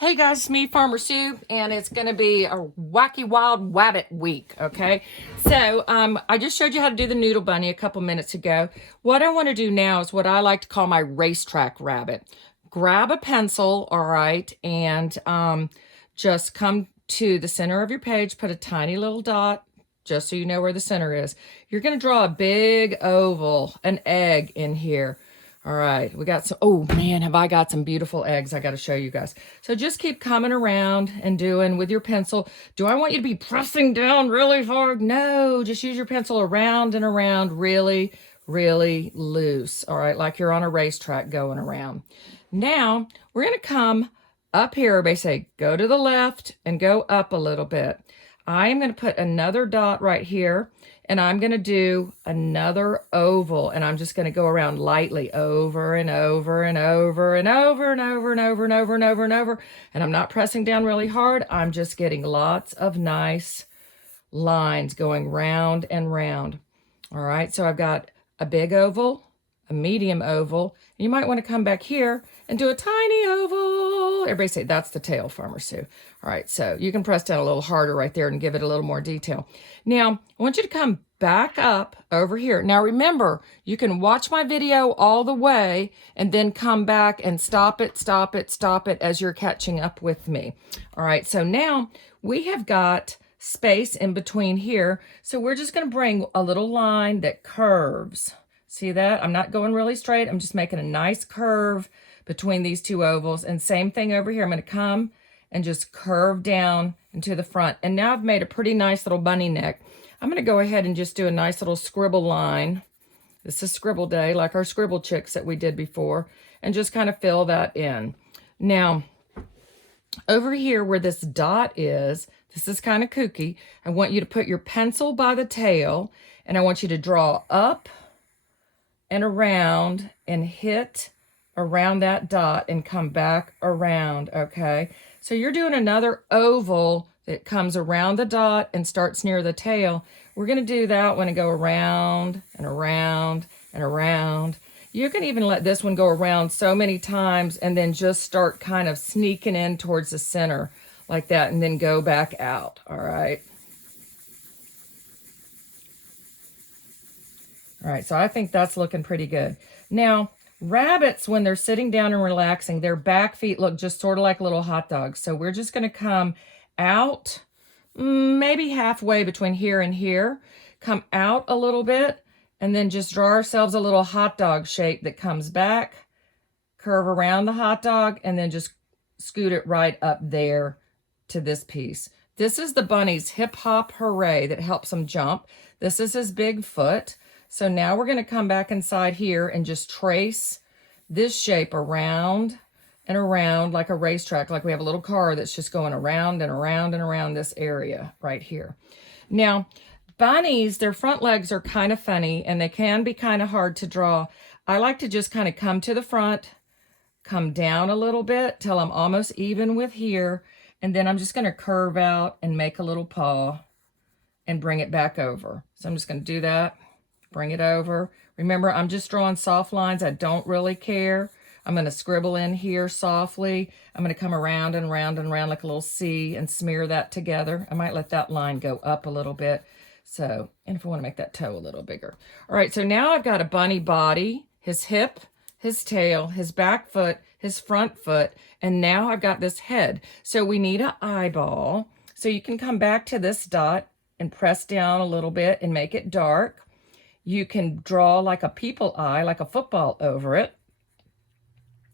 Hey guys, it's me, Farmer Sue, and it's going to be a wacky wild wabbit week, okay? So, I just showed you how to do the noodle bunny a couple minutes ago. What I want to do now is what I like to call my racetrack rabbit. Grab a pencil, all right, and just come to the center of your page, put a tiny little dot, just so you know where the center is. You're going to draw a big oval, an egg in here. All right, we got some, oh man, have I got some beautiful eggs I got to show you guys. So just keep coming around and doing with your pencil. Do I want you to be pressing down really hard? No, just use your pencil around and around really, really loose. All right, like you're on a racetrack going around. Now, we're going to come up here. Everybody say, go to the left and go up a little bit. I am going to put another dot right here, and I'm going to do another oval, and I'm just going to go around lightly over and over and over and over and over and over and over and over and over. And I'm not pressing down really hard. I'm just getting lots of nice lines going round and round. All right, so I've got a big oval, a medium oval. You might want to come back here and do a tiny oval. Everybody say, that's the tail, Farmer Sue. All right, so you can press down a little harder right there and give it a little more detail. Now, I want you to come back up over here. Now, remember, you can watch my video all the way and then come back and stop it as you're catching up with me. All right, so now we have got space in between here. So we're just going to bring a little line that curves. See that? I'm not going really straight. I'm just making a nice curve between these two ovals. And same thing over here. I'm going to come and just curve down into the front. And now I've made a pretty nice little bunny neck. I'm going to go ahead and just do a nice little scribble line. This is scribble day, like our scribble chicks that we did before. And just kind of fill that in. Now, over here where this dot is, this is kind of kooky. I want you to put your pencil by the tail. And I want you to draw up and around and hit around that dot and come back around, okay? So you're doing another oval that comes around the dot and starts near the tail. We're going to do that one and go around and around and around. You can even let this one go around so many times and then just start kind of sneaking in towards the center like that and then go back out, all right? All right, so I think that's looking pretty good. Now, rabbits, when they're sitting down and relaxing, their back feet look just sort of like little hot dogs. So we're just going to come out, maybe halfway between here and here, come out a little bit, and then just draw ourselves a little hot dog shape that comes back, curve around the hot dog, and then just scoot it right up there to this piece. This is the bunny's hip hop hooray that helps him jump. This is his big foot. So now we're going to come back inside here and just trace this shape around and around like a racetrack, like we have a little car that's just going around and around and around this area right here. Now, bunnies, their front legs are kind of funny and they can be kind of hard to draw. I like to just kind of come to the front, come down a little bit till I'm almost even with here, and then I'm just going to curve out and make a little paw and bring it back over. So I'm just going to do that. Bring it over. Remember, I'm just drawing soft lines. I don't really care. I'm going to scribble in here softly. I'm going to come around and around and around like a little C and smear that together. I might let that line go up a little bit. So, and if I want to make that toe a little bigger. All right, so now I've got a bunny body, his hip, his tail, his back foot, his front foot, and now I've got this head. So we need an eyeball. So you can come back to this dot and press down a little bit and make it dark. You can draw like a people eye, like a football over it,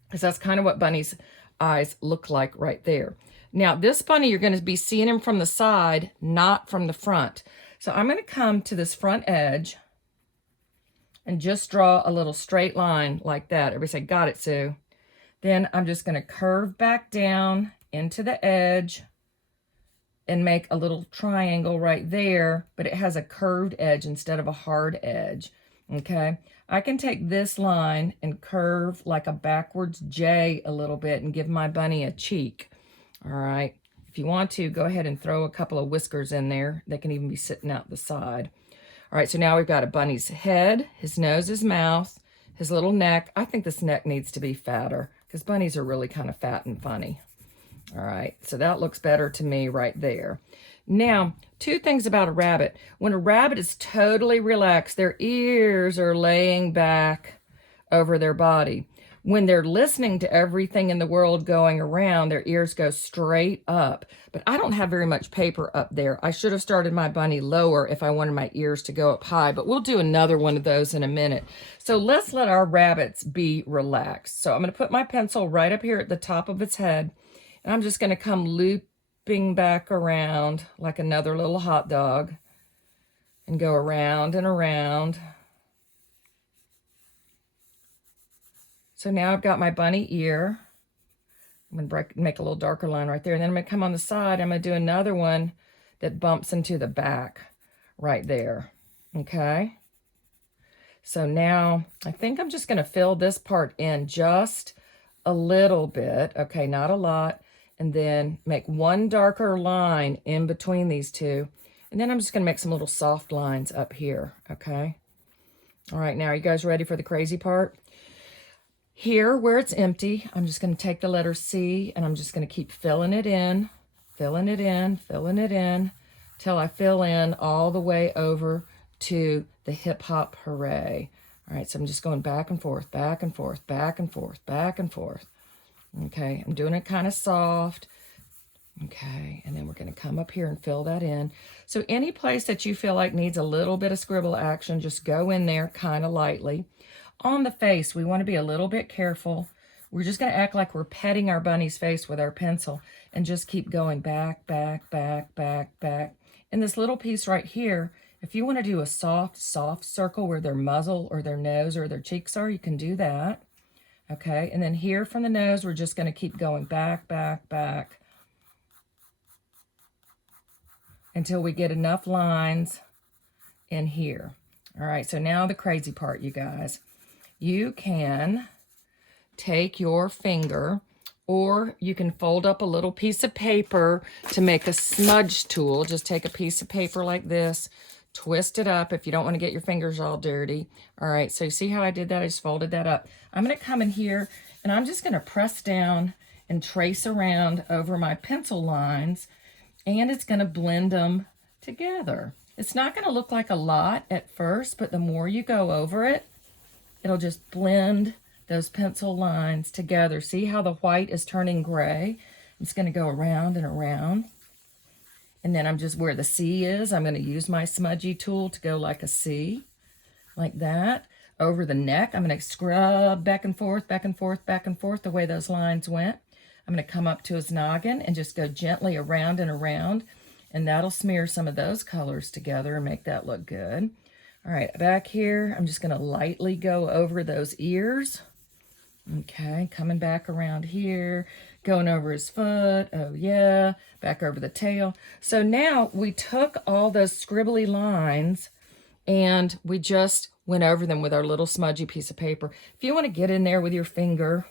because that's kind of what bunny's eyes look like right there. Now, this bunny, you're going to be seeing him from the side, not from the front. So I'm going to come to this front edge and just draw a little straight line like that. Everybody say, got it, Sue. Then I'm just going to curve back down into the edge and make a little triangle right there, but it has a curved edge instead of a hard edge, okay? I can take this line and curve like a backwards J a little bit and give my bunny a cheek, all right? If you want to, go ahead and throw a couple of whiskers in there. They can even be sitting out the side. All right, so now we've got a bunny's head, his nose, his mouth, his little neck. I think this neck needs to be fatter because bunnies are really kind of fat and funny. All right, so that looks better to me right there. Now, two things about a rabbit. When a rabbit is totally relaxed, their ears are laying back over their body. When they're listening to everything in the world going around, their ears go straight up. But I don't have very much paper up there. I should have started my bunny lower if I wanted my ears to go up high, but we'll do another one of those in a minute. So let's let our rabbits be relaxed. So I'm going to put my pencil right up here at the top of its head, and I'm just going to come looping back around like another little hot dog and go around and around. So now I've got my bunny ear. I'm going to make a little darker line right there. And then I'm going to come on the side. I'm going to do another one that bumps into the back right there. Okay. So now I think I'm just going to fill this part in just a little bit. Okay, not a lot. And then make one darker line in between these two. And then I'm just going to make some little soft lines up here. Okay. All right. Now, are you guys ready for the crazy part? Here, where it's empty, I'm just going to take the letter C and I'm just going to keep filling it in, filling it in, filling it in, till I fill in all the way over to the hip hop hooray. All right, so I'm just going back and forth, back and forth, back and forth, back and forth. Okay, I'm doing it kind of soft. Okay, and then we're going to come up here and fill that in. So any place that you feel like needs a little bit of scribble action, just go in there kind of lightly. On the face, we want to be a little bit careful. We're just going to act like we're petting our bunny's face with our pencil and just keep going back, back, back, back, back. And this little piece right here, if you want to do a soft, soft circle where their muzzle or their nose or their cheeks are, you can do that. Okay, and then here from the nose, we're just going to keep going back, back, back until we get enough lines in here. All right, so now the crazy part, you guys. You can take your finger, or you can fold up a little piece of paper to make a smudge tool. Just take a piece of paper like this, twist it up if you don't want to get your fingers all dirty. All right, so you see how I did that? I just folded that up. I'm going to come in here, and I'm just going to press down and trace around over my pencil lines, and it's going to blend them together. It's not going to look like a lot at first, but the more you go over it, it'll just blend those pencil lines together. See how the white is turning gray? It's going to go around and around. And then I'm just, where the C is, I'm going to use my smudgy tool to go like a C, like that. Over the neck, I'm going to scrub back and forth, back and forth, back and forth, the way those lines went. I'm going to come up to his noggin and just go gently around and around. And that'll smear some of those colors together and make that look good. All right, back here, I'm just going to lightly go over those ears. Okay, coming back around here, going over his foot. Oh, yeah, back over the tail. So now we took all those scribbly lines and we just went over them with our little smudgy piece of paper. If you want to get in there with your finger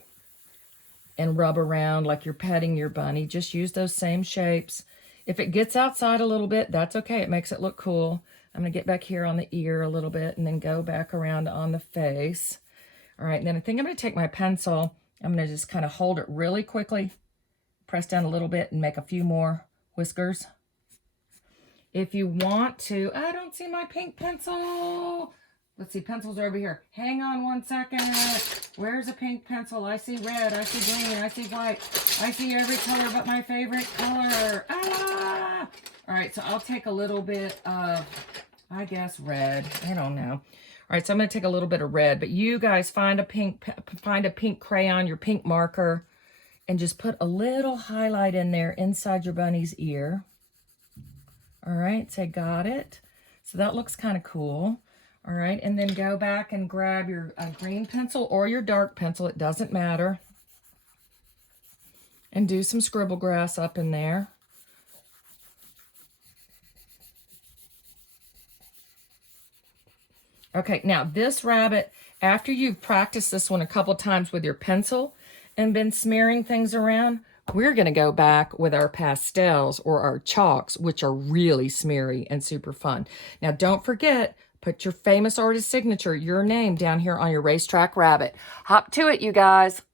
and rub around like you're petting your bunny, just use those same shapes. If it gets outside a little bit, that's okay. It makes it look cool. I'm going to get back here on the ear a little bit and then go back around on the face. All right, and then I think I'm going to take my pencil. I'm going to just kind of hold it really quickly, press down a little bit and make a few more whiskers. If you want to, I don't see my pink pencil. Let's see, pencils are over here. Hang on one second. Where's a pink pencil? I see red, I see green, I see white. I see every color but my favorite color. Ah! All right, so I'll take a little bit of, I guess, red. I don't know. All right, so I'm going to take a little bit of red, but you guys find a pink crayon, your pink marker, and just put a little highlight in there inside your bunny's ear. All right, say got it. So that looks kind of cool. All right, and then go back and grab your green pencil or your dark pencil, it doesn't matter, and do some scribble grass up in there. Okay, now this rabbit, after you've practiced this one a couple times with your pencil and been smearing things around, we're going to go back with our pastels or our chalks, which are really smeary and super fun. Now, don't forget, put your famous artist signature, your name, down here on your Racetrack Rabbit. Hop to it, you guys.